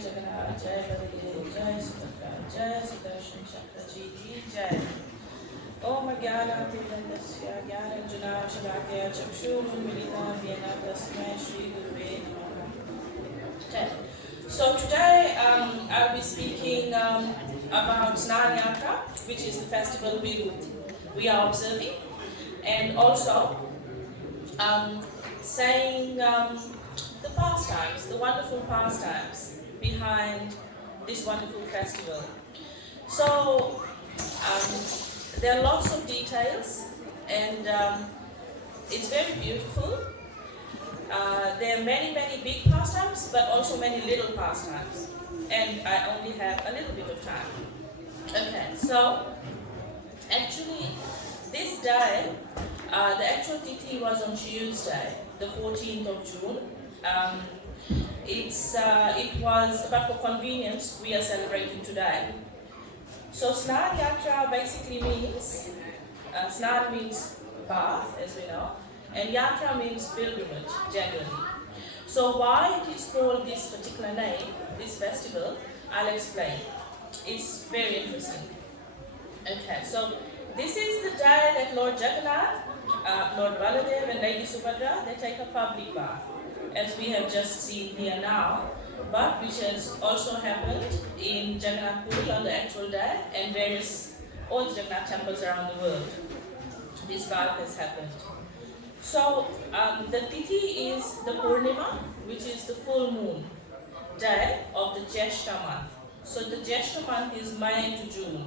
Jagannath, Jai Baladev, Jai Subhadra, Jai Sudarshan Chakra Ji Ki Jai. Om Jnana Tirandasya Jnana Jana Shalakya Chakshurunmilitam Yena Tasmai Shri Guruve Namaha. Okay. So today I'll be speaking about Snana Yatra, which is the festival we are observing, and also saying the pastimes, the wonderful pastimes behind this wonderful festival. So there are lots of details, and it's very beautiful. There are many big pastimes, but also many little pastimes, and I only have a little bit of time. Okay, so actually this day, the actual tithi was on Tuesday, the 14th of June. It was, but for convenience, we are celebrating today. So Snana Yatra basically means, Snan means bath, as we know, and Yatra means pilgrimage, generally. So why it is called this particular name, this festival, I'll explain. It's very interesting. Okay, so this is the day that Lord Jagannath, Lord Baladev and Lady Subhadra, they take a public bath, as we have just seen here now, but which has also happened in Jagannath Puri on the actual day and all the Jagannath temples around the world. This bath has happened. So the tithi is the Purnima, which is the full moon day of the Jeshta month. So the Jeshta month is May to June.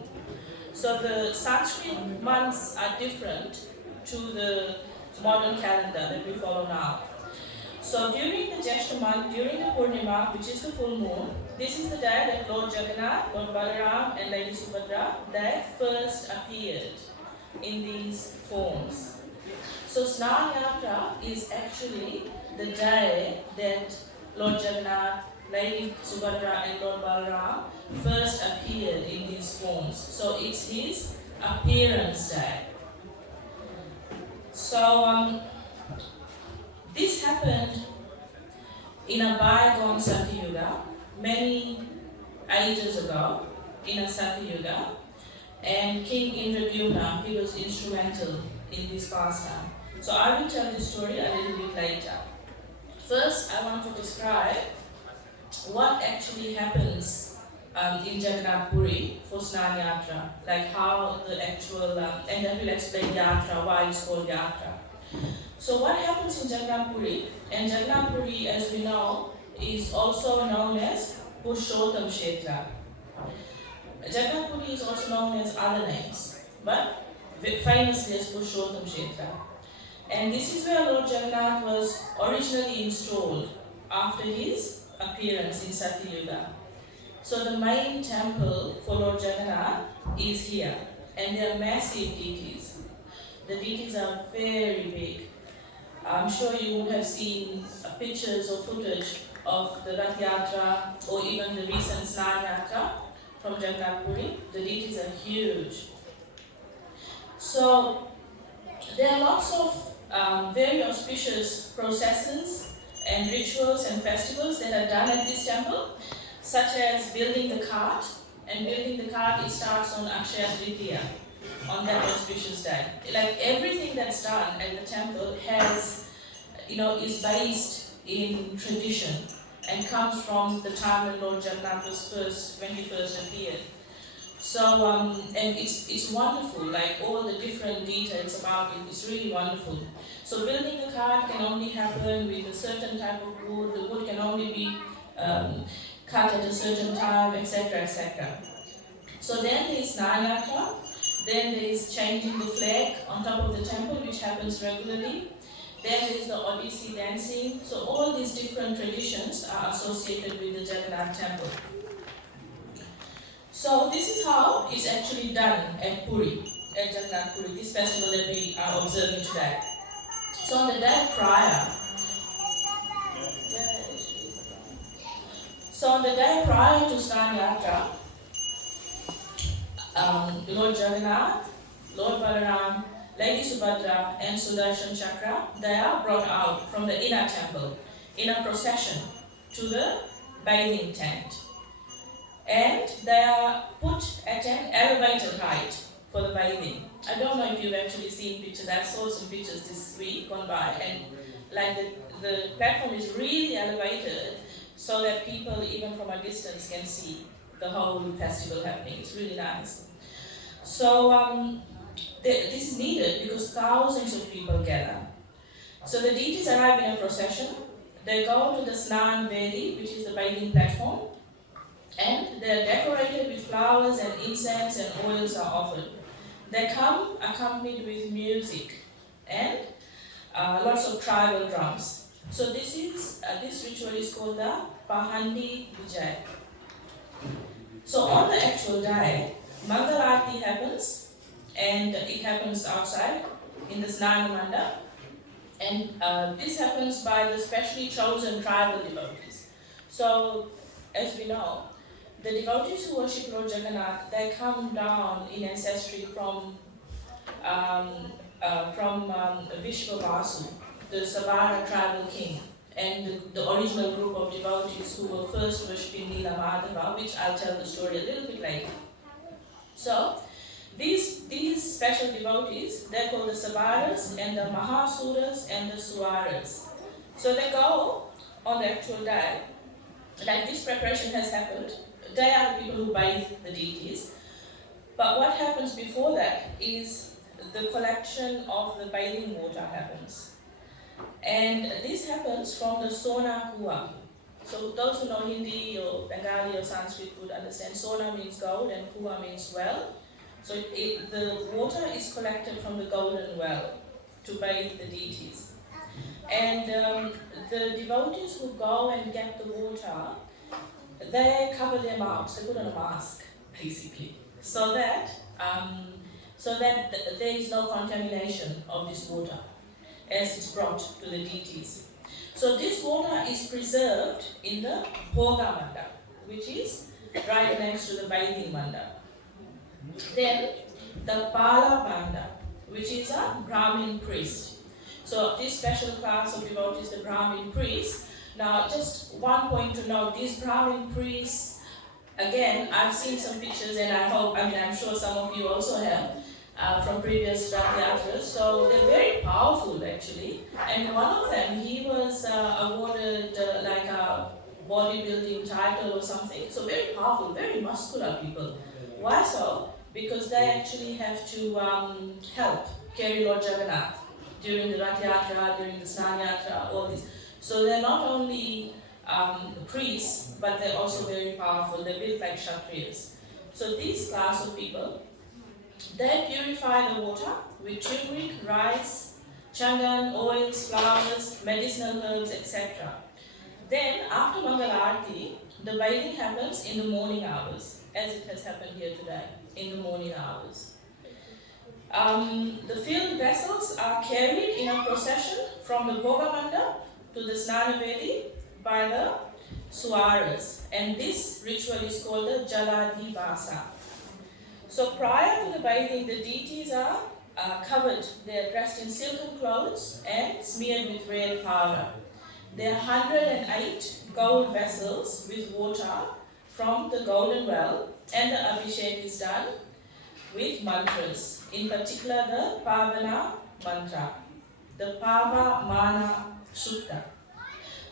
So the Sanskrit months are different to the modern calendar that we follow now. So during the Jeshta month, during the Purnima, which is the full moon, this is the day that Lord Jagannath, Lord Balaram and Lady Subhadra, they first appeared in these forms. So Snana Yatra is actually the day that Lord Jagannath, Lady Subhadra and Lord Balaram first appeared in these forms. So it's his appearance day. So this happened in a bygone Satyuga, many ages ago, in a Satyuga, and King Indradyumna, he was instrumental in this pastime. So I will tell this story a little bit later. First, I want to describe what actually happens in Jagannath Puri for Snana Yatra, like how the actual, and then we'll explain Yatra, why it's called Yatra. So what happens in Jagannath Puri, and Jagannath Puri, as we know, is also known as Purushottam Kshetra. Jagannath Puri is also known as other names, but famously as Purushottam Kshetra. And this is where Lord Jagannath was originally installed after his appearance in Satyuga. So the main temple for Lord Jagannath is here, and they are massive deities. The deities are very big. I'm sure you would have seen pictures or footage of the Rath Yatra or even the recent Snana Yatra from Jagannath Puri. The deities are huge. So there are lots of very auspicious processions and rituals and festivals that are done at this temple, such as building the cart. And building the cart, it starts on Akshaya Tritiya, on that auspicious day. Like everything that's done at the temple has, is based in tradition and comes from the time when Lord Jagannath was when he first appeared. So, and it's wonderful, like all the different details about it, it's really wonderful. So building the cart can only happen with a certain type of wood, the wood can only be cut at a certain time, etc., etc. So then there is Snana Yatra, then there is changing the flag on top of the temple, which happens regularly. Then there is the Odissi dancing. So all these different traditions are associated with the Jagannath temple. So this is how it's actually done at Puri, at Jagannath Puri, this festival that we are observing today. So on the day prior, to Snana Yatra, Lord Jagannath, Lord Balaram, Lady Subhadra and Sudarshan Chakra, they are brought out from the inner temple in a procession to the bathing tent. And they are put at an elevated height for the bathing. I don't know if you've actually seen pictures. I saw some pictures this week gone by, and like the platform is really elevated so that people even from a distance can see the whole festival happening. It's really nice. So this is needed because thousands of people gather. So the deities arrive in a procession. They go to the Snana Yatra, which is the bathing platform, and they're decorated with flowers and incense and oils are offered. They come accompanied with music and lots of tribal drums. So this ritual is called the Pahandi Vijay. So on the actual day, Mangal Aarti happens, and it happens outside in the Snana Manda, and this happens by the specially chosen tribal devotees. So, as we know, the devotees who worship Lord Jagannath, they come down in ancestry from Vishwavasu, the Savara tribal king, and the original group of devotees who were first worshipping Nila Madhava, which I'll tell the story a little bit later. So, these special devotees, they're called the Savaras and the Mahasuras and the Suaras. So they go on the actual day, like this preparation has happened. They are the people who bathe the deities. But what happens before that is the collection of the bathing water happens. And this happens from the Sona Kua. So those who know Hindi or Bengali or Sanskrit would understand Sona means gold and Kua means well. So the water is collected from the golden well to bathe the deities. And the devotees who go and get the water, they cover their mouths, they put on a mask, basically, so that there is no contamination of this water as it's brought to the deities. So this water is preserved in the Bhoga Manda, which is right next to the bathing Manda. Then the Pala Manda, which is a Brahmin priest. So this special class of devotees, the Brahmin priests. Now, just one point to note: these Brahmin priests, again, I've seen some pictures, and I'm sure some of you also have from previous Snana Yatras. So they're very powerful, actually. And one of them, he was awarded like a bodybuilding title or something. So very powerful, very muscular people. Why so? Because they actually have to help carry Lord Jagannath during the Rath Yatra, during the Snana Yatra, all this. So they're not only priests, but they're also very powerful. They're built like Kshatriyas. So these class of people, they purify the water with turmeric, rice, chandan, oils, flowers, medicinal herbs, etc. Then, after Mangal Aarti, the bathing happens in the morning hours, as it has happened here today, in the morning hours. The filled vessels are carried in a procession from the Bhoga Manda to the Snana Yatra by the Suaras, and this ritual is called the Jaladhivasa. So prior to the bathing, the deities are covered. They are dressed in silken clothes and smeared with red powder. There are 108 gold vessels with water from the golden well, and the abhishek is done with mantras, in particular the Pavana mantra, the Pava Mana Sutta,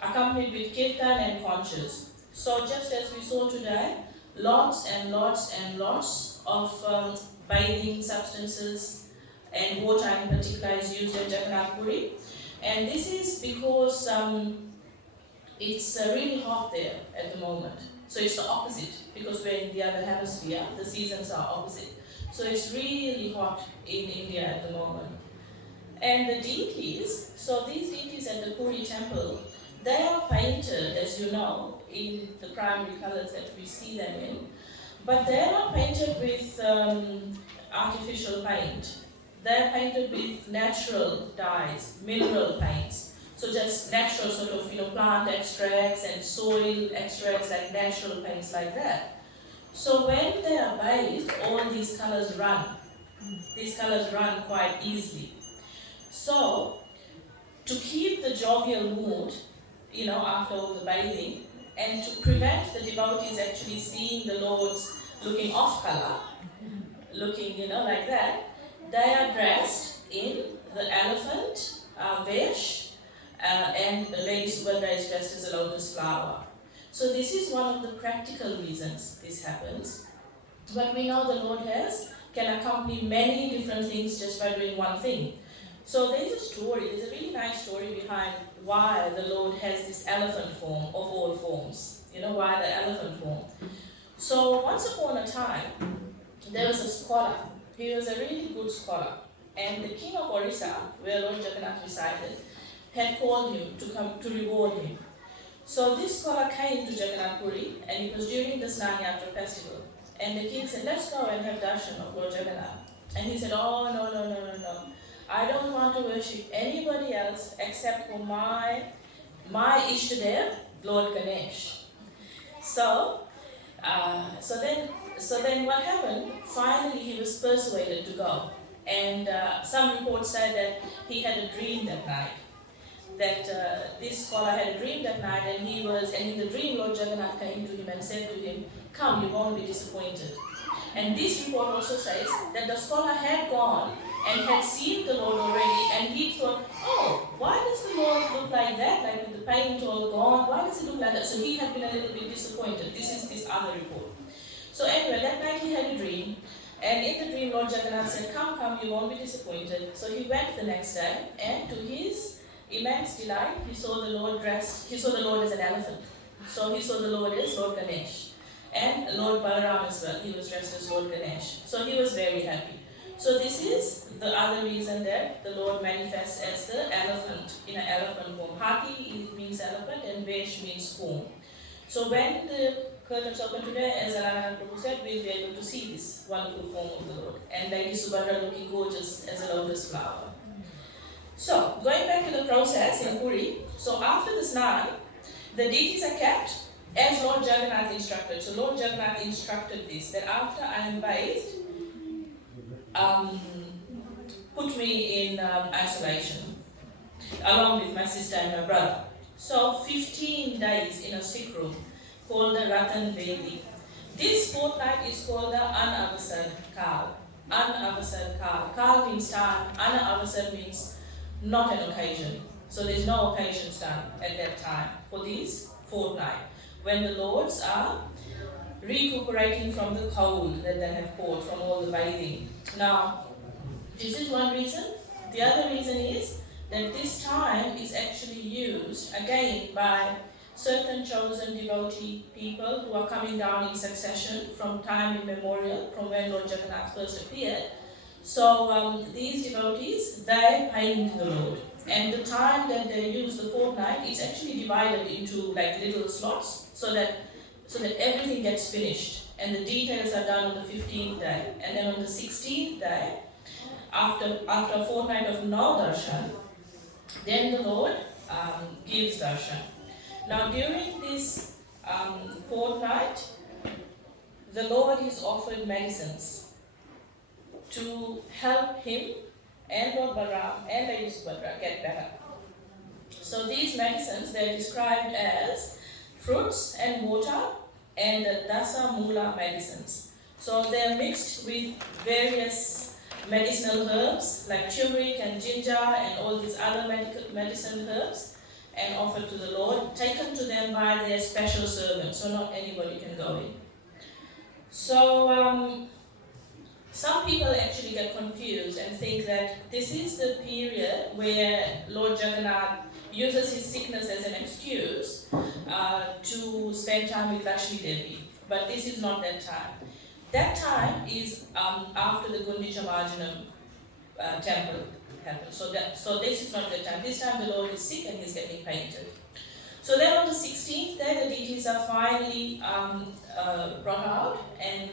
accompanied with kirtan and conches. So just as we saw today, lots and lots and lots of bathing substances and water in particular is used at Jagannath Puri. And this is because it's really hot there at the moment. So it's the opposite, because we're in the other hemisphere, the seasons are opposite. So it's really hot in India at the moment. And the deities, so these deities at the Puri temple, they are painted, as you know, in the primary colors that we see them in, but they are painted with artificial paint. They are painted with natural dyes, mineral paints. So just natural sort of, plant extracts and soil extracts, like natural paints like that. So when they are bathed, all these colors run. These colors run quite easily. So to keep the jovial mood, after all the bathing, and to prevent the devotees actually seeing the lords looking off color, looking, like that, they are dressed in the elephant vesh, and Lady Subhadra is dressed as a lotus flower. So this is one of the practical reasons this happens. But we know the Lord can accompany many different things just by doing one thing. So there's a really nice story behind why the Lord has this elephant form of all forms. Why the elephant form? So once upon a time, there was a scholar. He was a really good scholar. And the king of Orissa, where Lord Jagannath resided, had called him to come to reward him. So this scholar came to Jagannath Puri, and it was during the Snana Yatra festival. And the king said, let's go and have darshan of Lord Jagannath. And he said, oh, no. I don't want to worship anybody else except for my Ishtadev, Lord Ganesh. So then what happened? Finally, he was persuaded to go. And some reports say that he had a dream that night. That this scholar had a dream that night, and in the dream, Lord Jagannath came to him and said to him, come, you won't be disappointed. And this report also says that the scholar had gone and had seen the Lord already, and he thought, oh, why does the Lord look like that, like with the paint all gone? Why does he look like that? So he had been a little bit disappointed. This is this other report. So anyway, that night he had a dream, and in the dream, Lord Jagannath said, come, you won't be disappointed. So he went the next day, and to his immense delight, he saw the Lord as an elephant. So he saw the Lord as Lord Ganesh. And Lord Balaram as well, he was dressed as Lord Ganesh. So he was very happy. So this is the other reason that the Lord manifests as the elephant, in an elephant form. Hati means elephant and Vesh means form. So when the curtains open today, as Alana Prabhu said, we'll be able to see this wonderful form of the Lord. And Lady Subhadra looking gorgeous as a lotus flower. So, going back to the process in Puri, so after the Snan, the deities are kept as Lord Jagannath instructed. So Lord Jagannath instructed this, that after I am bathed, put me in isolation, along with my sister and my brother. So 15 days in a sick room, called the Ratan Vedi. This fortnight is called the Anavasad Kal. Anavasad Kal. Kal means time, Anavasad means not an occasion. So there's no occasions done at that time for this fortnight, when the lords are recuperating from the cold that they have caught from all the bathing. Now, this is one reason. The other reason is that this time is actually used again by certain chosen devotee people who are coming down in succession from time immemorial, from when Lord Jagannath first appeared. So these devotees, they paint the Lord. And the time that they use, the fortnight, is actually divided into like little slots so that everything gets finished. And the details are done on the 15th day. And then on the 16th day, after a fortnight of no darshan, then the Lord gives darshan. Now during this fortnight, the Lord is offered medicines to help him and Lord Balaram and Lady Subhadra get better. So these medicines, they're described as fruits and water and dasa mula medicines. So they're mixed with various medicinal herbs like turmeric and ginger and all these other medicinal herbs, and offered to the Lord, taken to them by their special servants, so not anybody can go in. So some people actually get confused and think that this is the period where Lord Jagannath uses his sickness as an excuse to spend time with Lakshmi Devi. But this is not that time. That time is after the Gundicha Marjanam temple happened. So this is not that time. This time the Lord is sick and he's getting painted. So then on the 16th day, the deities are finally brought out and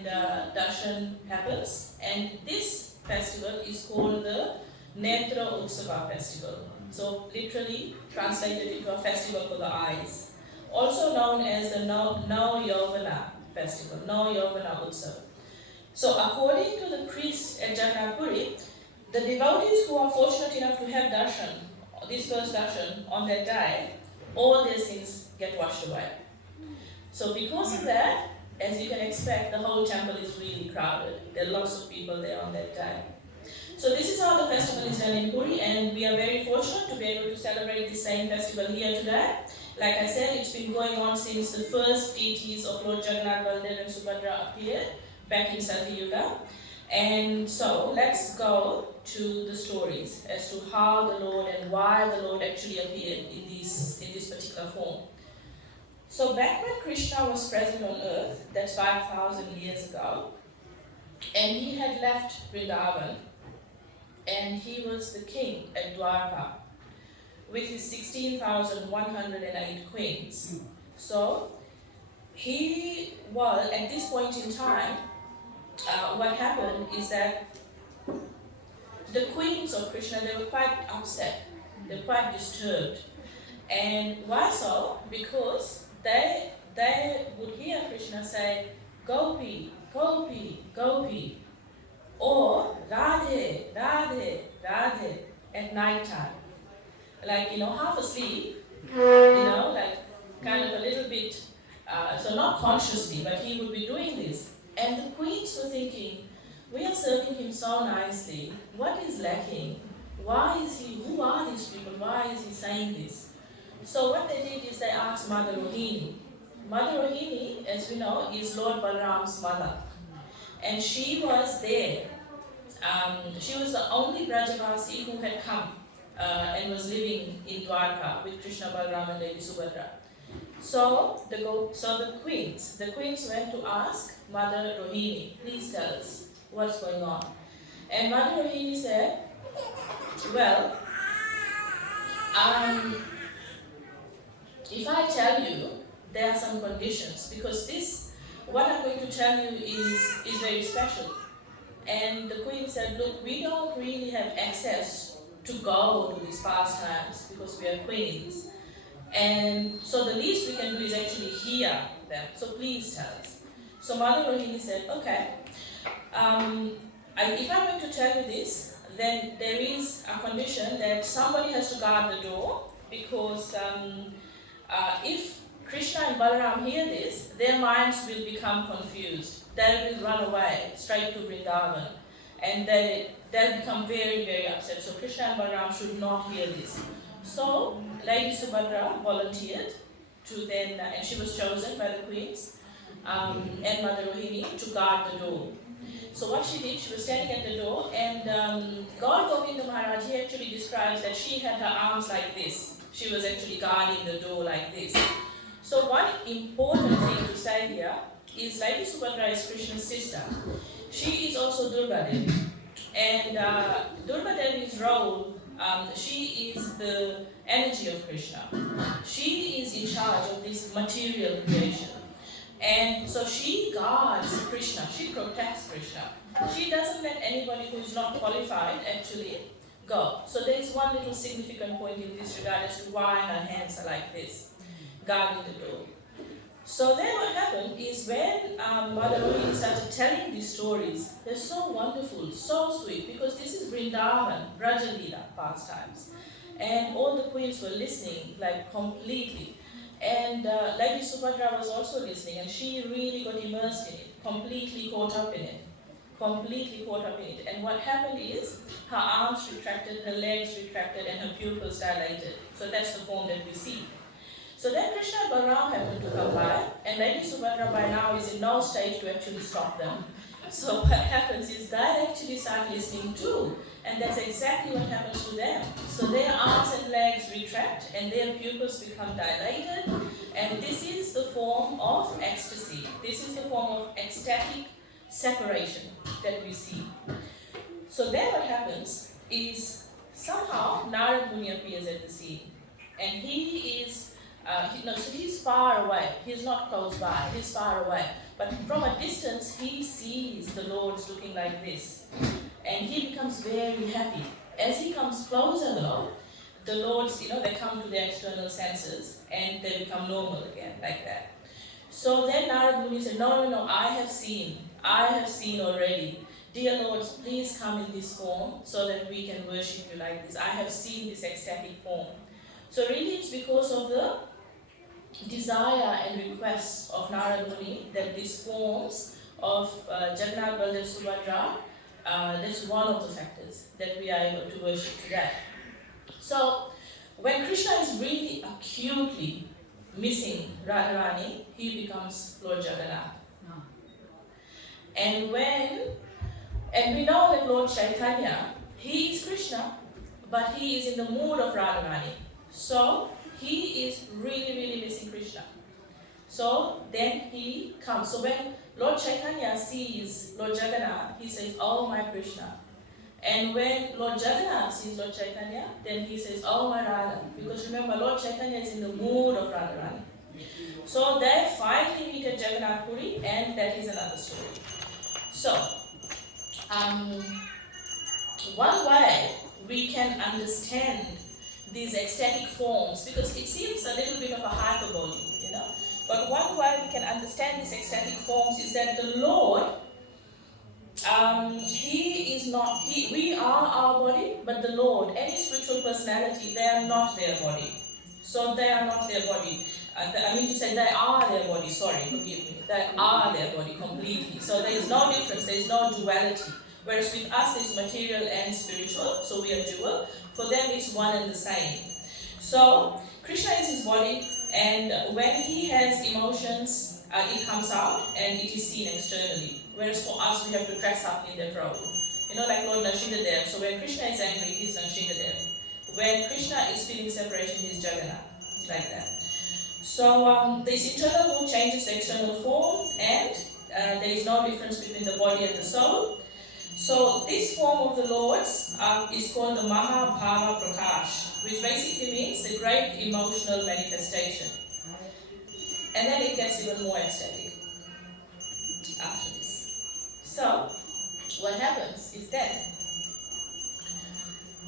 darshan happens. And this festival is called the Netra Utsava festival. So literally translated into a festival for the eyes. Also known as the No Yovana festival, No Yovana Utsav. So according to the priests at Jagannath Puri, the devotees who are fortunate enough to have darshan, this first darshan on that day, all their sins get washed away. So because of that, as you can expect, the whole temple is really crowded. There are lots of people there on that day. So this is how the festival is done in Puri, and we are very fortunate to be able to celebrate the same festival here today. Like I said, it's been going on since the first deities of Lord Jagannath, Baldev and Subhadra appeared back in Satyuga. And so let's go to the stories as to how the Lord and why the Lord actually appeared in this particular form. So back when Krishna was present on earth, that's 5,000 years ago, and he had left Vrindavan, and he was the king at Dwarka with his 16,108 queens. So he was, at this point in time, what happened is that the queens of Krishna, they were quite upset, they were quite disturbed. And why so? Because they would hear Krishna say, Gopi, Gopi, Gopi, or Radhe, Radhe, Radhe at night time. Like, half asleep, like kind of a little bit, so not consciously, but he would be doing this. And the queens were thinking, we are serving him so nicely, what is lacking? Why is he, who are these people? Why is he saying this? So what they did is they asked Mother Rohini. Mother Rohini, as we know, is Lord Balram's mother. And she was there. She was the only Brajavasi who had come and was living in Dwarka with Krishna, Balram and Lady Subhadra. So the queens went to ask Mother Rohini, please tell us what's going on. And Mother Rohini said, well, if I tell you, there are some conditions, because what I'm going to tell you is very special. And the queen said, look, we don't really have access to go to these pastimes because we are queens. And so the least we can do is actually hear them. So please tell us. So Mother Rohini said, okay, if I'm going to tell you this, then there is a condition that somebody has to guard the door, because if Krishna and Balaram hear this, their minds will become confused. They will run away straight to Vrindavan, and they'll become very, very upset. So Krishna and Balaram should not hear this. So Lady Subhadra volunteered to then, and she was chosen by the queens and Mother Rohini to guard the door. So what she did, she was standing at the door, and Gaur Govinda Maharaj, he actually describes that she had her arms like this. She was actually guarding the door like this. So one important thing to say here is Lady Subhadra is Krishna's sister. She is also Durga Devi. And Durga Devi's role, she is the energy of Krishna. She is in charge of this material creation. And so she guards Krishna, she protects Krishna. She doesn't let anybody who is not qualified actually go. So there is one little significant point in this regard as to why her hands are like this, guarding the door. So then what happened is when Mother Rohini started telling these stories, they're so wonderful, so sweet, because this is Vrindavan, Brajalila pastimes. And all the queens were listening, like completely. And Lady Subhadra was also listening, and she really got immersed in it, completely caught up in it. And what happened is, her arms retracted, her legs retracted, and her pupils dilated. So that's the form that we see. So then Krishna and Balaram happened to come by, and Lady Subhadra by now is in no state to actually stop them. So what happens is they actually start listening too, and that's exactly what happens to them. So their arms and legs retract, and their pupils become dilated, and this is the form of ecstasy. This is the form of ecstatic separation that we see. So then what happens is, somehow Narad Muni appears at the scene, and he is so he's far away. He's not close by. He's far away. But from a distance, he sees the Lord's looking like this. And he becomes very happy. As he comes closer though, the Lord's, they come to their external senses and they become normal again, like that. So then Narad Muni said, no, I have seen already. Dear Lords, please come in this form so that we can worship you like this. I have seen this ecstatic form. So really it's because of the desire and request of Narada Muni that these forms of Jagannath, Baldev, Subhadra, that's one of the factors that we are able to worship today. So, when Krishna is really acutely missing Radharani, he becomes Lord Jagannath. And we know that Lord Chaitanya, he is Krishna, but he is in the mood of Radharani. So he is really, really missing Krishna. So then he comes. So when Lord Chaitanya sees Lord Jagannath, he says, "Oh my Krishna." And when Lord Jagannath sees Lord Chaitanya, then he says, "Oh my Radha." Because remember, Lord Chaitanya is in the mood of Radharani. So they finally meet at Jagannath Puri, and that is another story. So, one way we can understand these ecstatic forms, because it seems a little bit of a hyperbole, but one way we can understand these ecstatic forms is that the Lord, we are our body, but the Lord, any spiritual personality, they are not their body. So they are not their body. I mean to say they are their body, sorry, forgive me. They are their body completely. So there is no difference, there is no duality. Whereas with us it's material and spiritual, so we are dual. For them it's one and the same. So Krishna is his body, and when he has emotions, it comes out and it is seen externally. Whereas for us we have to dress up in that role. Like Lord Nashindadev. So when Krishna is angry, he's Nashindadev. When Krishna is feeling separation, he's Jagannath. It's like that. So this internal mood changes the external form, and there is no difference between the body and the soul. So this form of the Lord's is called the Mahabhava Prakash, which basically means the great emotional manifestation. And then it gets even more ecstatic after this. So what happens is that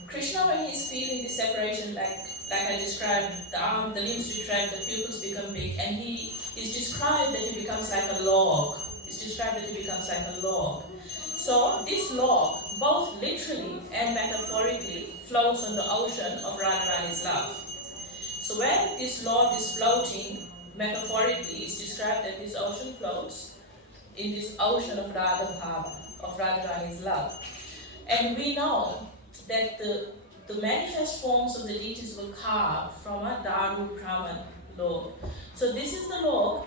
Krishna, when he is feeling the separation, like I described, the arm, the limbs retract, the pupils become big, and he is described that he becomes like a log. It's described that he becomes like a log. So this log, both literally and metaphorically, floats on the ocean of Radharani's love. So when this log is floating, metaphorically, it's described that this ocean floats in this ocean of Radha Bhava, of Radharani's love. And we know that the manifest forms of the deities were carved from a Daru Brahman log. So this is the log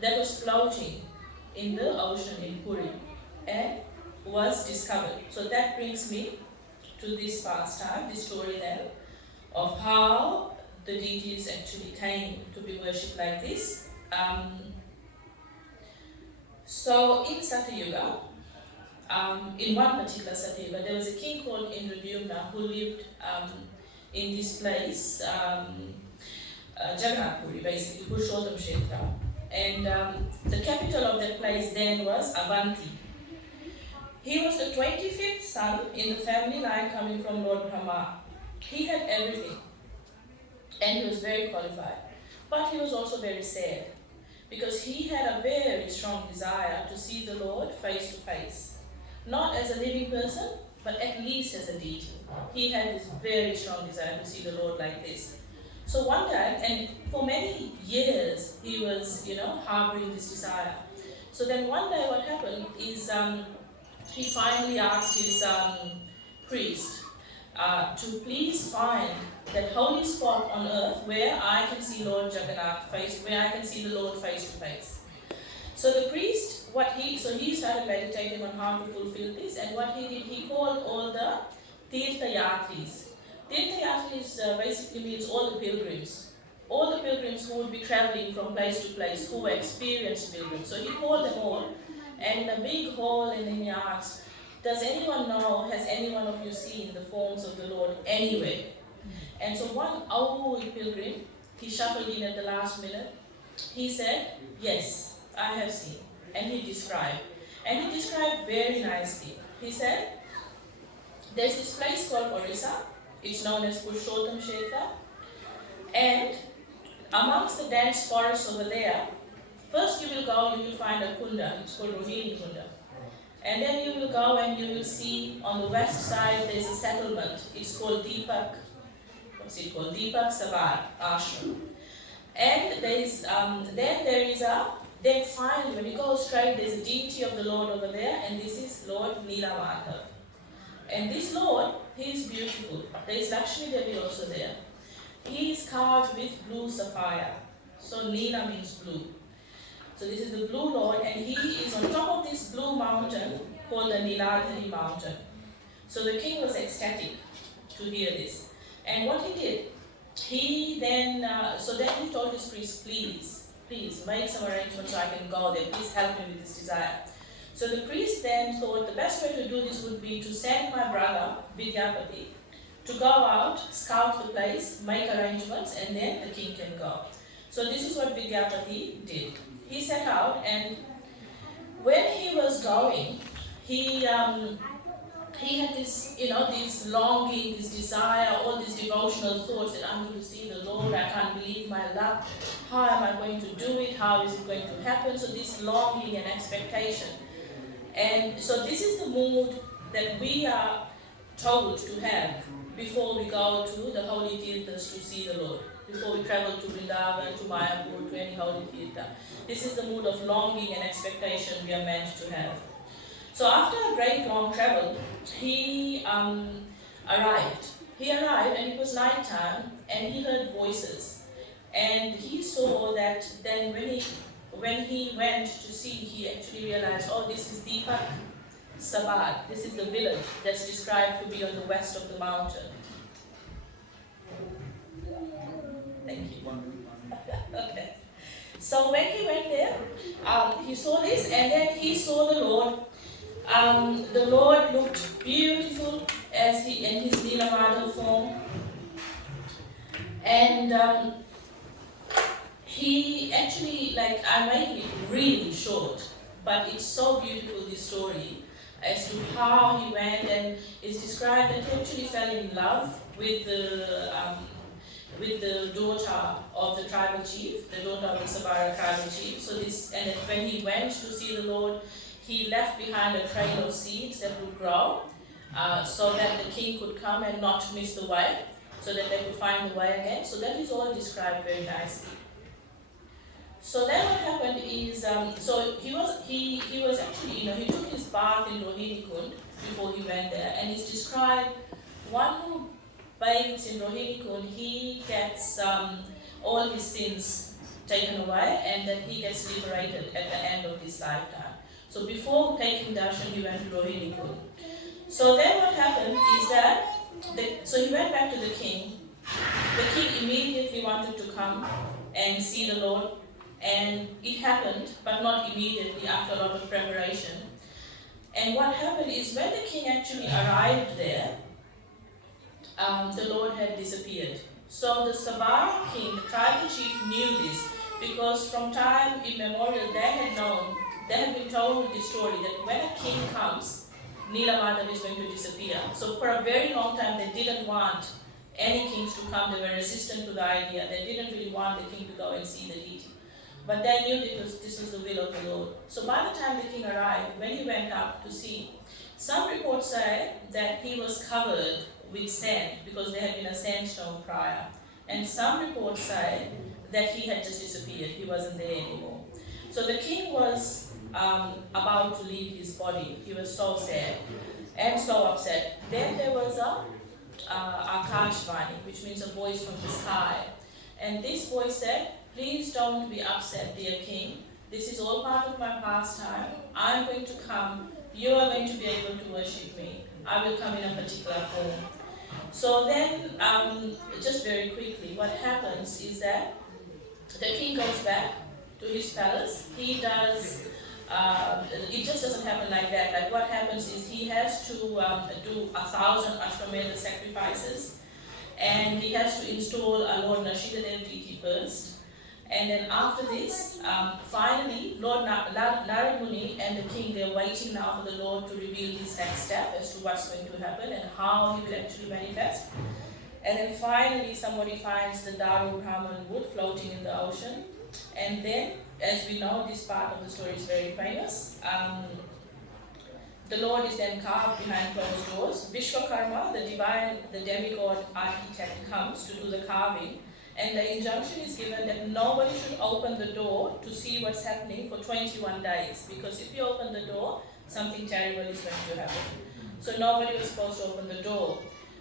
that was floating in the ocean in Puri and was discovered. So that brings me to this pastime, this story then, of how the deities actually came to be worshipped like this. So in Satyuga, in one particular Satyuga, there was a king called Indradyumna who lived in this place, Jagannath Puri, basically, Purushottam Kshetra. And the capital of that place then was Avanti. He was the 25th son in the family line coming from Lord Brahma. He had everything, and he was very qualified. But he was also very sad, because he had a very strong desire to see the Lord face to face. Not as a living person, but at least as a deity. He had this very strong desire to see the Lord like this. So one time, and for many years, he was, harboring this desire. So then one day what happened is he finally asked his priest to please find that holy spot on earth where I can see Lord Jagannath where I can see the Lord face to face. So the priest, he started meditating on how to fulfill this, and what he did, he called all the Tirtha Yatris. Tirtha Yatris basically means all the pilgrims who would be traveling from place to place, who were experienced pilgrims. So he called them all, and in a big hall, and then he asked, has any one of you seen the forms of the Lord anywhere? And so one old pilgrim, he shuffled in at the last minute. He said, yes, I have seen. And he described very nicely. He said, there's this place called Orissa. It's known as Purushottam Kshetra. And amongst the dense forests over there, first you will find a kunda. It's called Rohini Kunda. And then you will go and you will see on the west side there's a settlement. It's called Deepak Savar Ashram. And then finally, when you go straight, there's a deity of the Lord over there, and this is Lord Neelamata. And this Lord, he is beautiful. There is Lakshmi Devi also there. He is carved with blue sapphire. So Neela means blue. So this is the blue Lord, and he is on top of this blue mountain called the Niladhari mountain. So the king was ecstatic to hear this. And what he did, he then he told his priest, please make some arrangements so I can go there. Please help me with this desire. So the priest then thought the best way to do this would be to send my brother, Vidyapati, to go out, scout the place, make arrangements, and then the king can go. So this is what Vidyapati did. He set out, and when he was going, he had this, this longing, this desire, all these devotional thoughts that I'm going to see the Lord, I can't believe my luck, how am I going to do it, how is it going to happen? So this longing and expectation. And so this is the mood that we are told to have before we go to the holy tirthas to see the Lord, before we travel to Vrindavan, to Mayapur, to any holy tirtha. This is the mood of longing and expectation we are meant to have. So after a great long travel, he arrived. He arrived, and it was night time, and he heard voices. And he saw that then when he went to see, he actually realized, oh, this is Deepak Sabad. This is the village that's described to be on the west of the mountain. Thank you. Okay. So when he went there, he saw this, and then he saw the Lord. The Lord looked beautiful as he in his Neelamata form, and he actually, I made it really short, but it's so beautiful, this story, as to how he went, and it's described that he actually fell in love with the daughter of the tribal chief, the daughter of the Sabara tribal chief. So and then when he went to see the Lord, he left behind a trail of seeds that would grow, so that the king could come and not miss the way, so that they could find the way again. So that is all described very nicely. So then what happened is, so he was actually, he took his bath in Rohini Kund before he went there, and it's described, one who bathes in Rohini Kund, he gets all his sins taken away, and that he gets liberated at the end of his lifetime. So before taking darshan, he went to Rohini Kund. So then what happened is that, so he went back to the king. The king immediately wanted to come and see the Lord, and it happened, but not immediately, after a lot of preparation. And what happened is, when the king actually arrived there, the Lord had disappeared. So the Sabara king, the tribal chief, knew this, because from time immemorial they had been told this story, that when a king comes, Neelamata is going to disappear. So for a very long time they didn't want any kings to come. They were resistant to the idea. They didn't really want the king to go and see the deity. But they knew this was the will of the Lord. So by the time the king arrived, when he went up to see, some reports say that he was covered with sand, because there had been a sandstone prior. And some reports say that he had just disappeared. He wasn't there anymore. So the king was about to leave his body. He was so sad and so upset. Then there was a Akashvani, which means a voice from the sky. And this voice said, "Please don't be upset, dear king. This is all part of my pastime. I'm going to come. You are going to be able to worship me. I will come in a particular form." So then, just very quickly, what happens is that the king goes back to his palace. He does, it just doesn't happen like that. Like, what happens is, he has to do 1,000 Ashwamedha sacrifices, and he has to install a Lord Nashikadev deity first. And then after this, finally, Lord Narad Muni and the king, they're waiting now for the Lord to reveal his next step as to what's going to happen and how he will actually manifest. And then finally, somebody finds the Daru Brahman wood floating in the ocean. And then, as we know, this part of the story is very famous. The Lord is then carved behind closed doors. Vishwakarma, the demigod architect, comes to do the carving. And the injunction is given that nobody should open the door to see what's happening for 21 days. Because if you open the door, something terrible is going to happen. So nobody was supposed to open the door.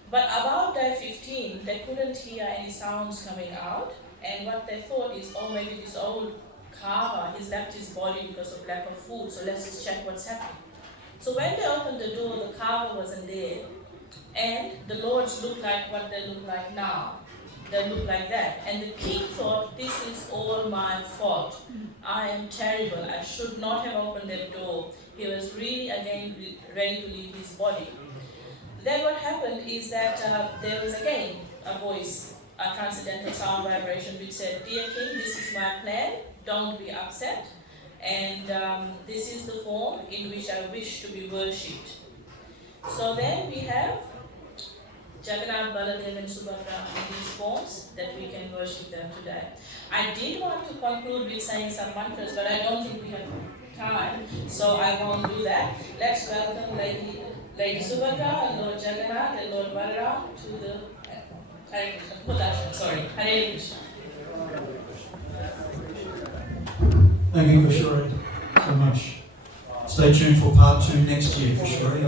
But about day 15, they couldn't hear any sounds coming out. And what they thought is, oh, maybe this old carver, he's left his body because of lack of food, so let's just check what's happening. So when they opened the door, the carver wasn't there. And the lords looked like what they look like now. They look like that. And the king thought, this is all my fault. I am terrible. I should not have opened that door. He was really again ready to leave his body. Then what happened is that there was again a voice, a transcendental sound vibration which said, dear king, this is my plan. Don't be upset. And this is the form in which I wish to be worshipped. So then we have Jagannath, Baladev and Subhadra in these forms that we can worship them today. I did want to conclude with saying some mantras, but I don't think we have time, so I won't do that. Let's welcome Lady Subhadra and Lord Jagannath and Lord Balaram to the Hare Krishna. Hare Krishna. Thank you, Kishore, so much. Stay tuned for part 2 next year, Kishore.